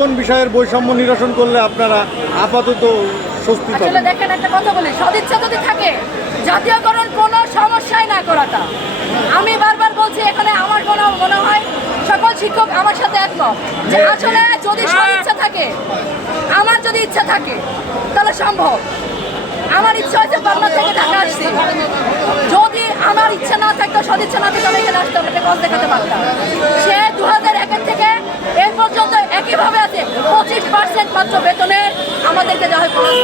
কোন বিষয়ের বৈষম্য নিরসন করলে আপনারা আপাতত স্বস্তি আসলে পাবেন? দেখেন একটা কথা বলি সদিচ্ছা যদি থাকে জাতীয়করণ কোনো সমস্যাই না করাটা। আমি বারবার বলছি এখানে আমার কোনো মনে হয় সকল শিক্ষক আমার সাথে একমত যে আসলে যদি সদিচ্ছা থাকে আমার যদি ইচ্ছা থাকে তাহলে সম্ভব। আমার ইচ্ছা হয়েছে পাবনা থেকে ঢাকা আসছি। যদি আমার ইচ্ছা না থাকতো সদিচ্ছা না থাকতো আমি এখানে আসতাম এটা কল দেখাতে পারতাম। সে দু হাজার একের থেকে একইভাবে আছে, পঁচিশ পার্সেন্ট মাত্র বেতনের আমাদেরকে দেওয়া হয় পঁচিশ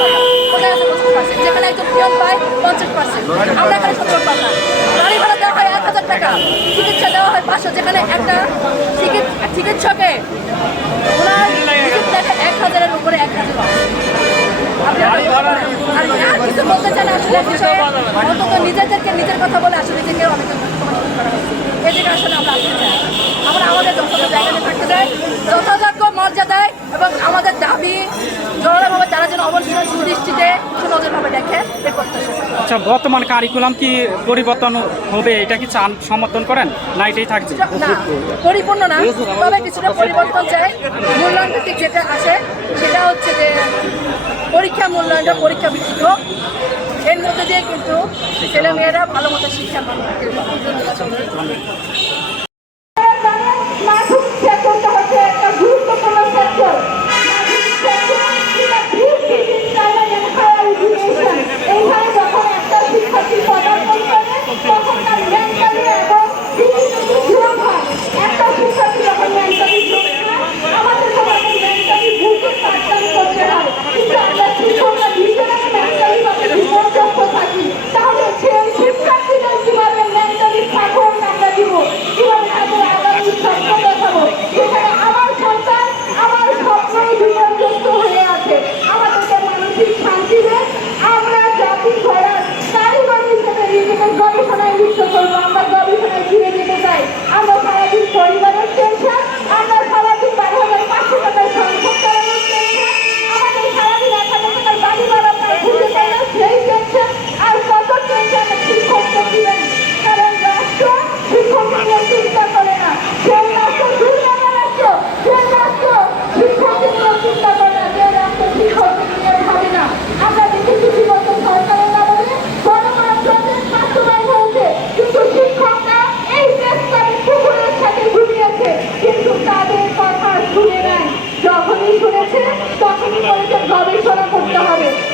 পার্সেন্ট যেখানে একজন পিয়ন পায়, পঞ্চাশ পার্সেন্ট আমরা এখানে সত্তর পারলাম গাড়ি ভাড়া দেওয়া হয় এক হাজার টাকা। চিকিৎসা দেওয়া হয় পাঁচশো, যেখানে একটা চিকিৎ- চিকিৎসকে ওনার এক হাজারের উপরে এক হাজার কিছু বলতে চান আসলে বিষয়ে? অন্তত নিজেদেরকে নিজের কথা বলে আসলে অনেক করা এদিকে আসলে আমরা আসতে চাই। আমরা আমাদের যথাযথ জায়গাতে থাকতে চাই। যথাযোগ্য মর্যাদায় এবং আমাদের দাবি জোরালোভাবে তারা যেন অবশ্যই সুদৃষ্টিতে সুনজরভাবে দেখে প্রত্যাশা। আচ্ছা বর্তমান কারিকুলাম কি পরিবর্তন হবে এটা কি চান সমর্থন করেন? না এটাই থাকছে পরিপূর্ণ না তবে কিছুটা পরিবর্তন চাই। মূল্যায়ন ভিত্তিক যেটা আসে সেটা হচ্ছে যে পরীক্ষা মূল্যায়নটা পরীক্ষা ভিত্তিক হোক এর মধ্যে দিয়ে কিন্তু ছেলে মেয়েরা ভালো মতো শিক্ষা পাবে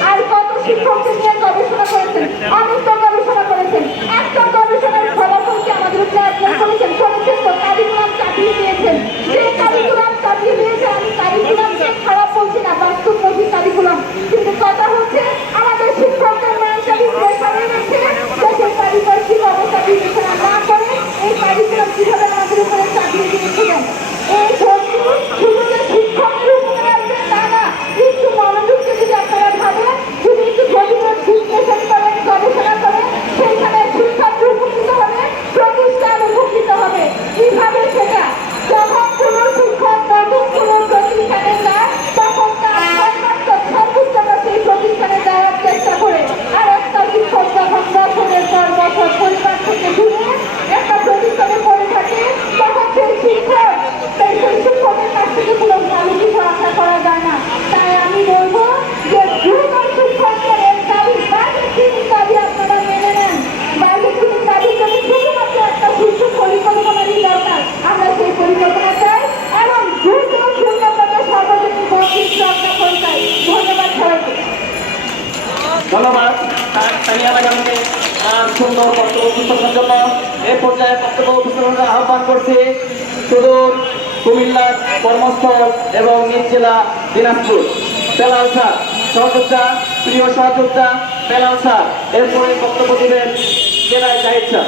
আর কত শিক্ষককে নিয়ে গবেষণা করেছেন? অনেক ধন্যবাদ। তানিয়া ম্যাডামকে সুন্দর বক্তব্য উপস্থাপনের জন্য পর্যায়ে বক্তব্য উপস্থাপনের আহ্বান করছি শুধু কুমিল্লার কর্মস্থল এবং নিজ জেলা দিনাজপুর। বেলাল স্যার প্রিয় সহযোদ্ধা, বেলাল এরপরে বক্তব্য জেলায় জাহিদ স্যার।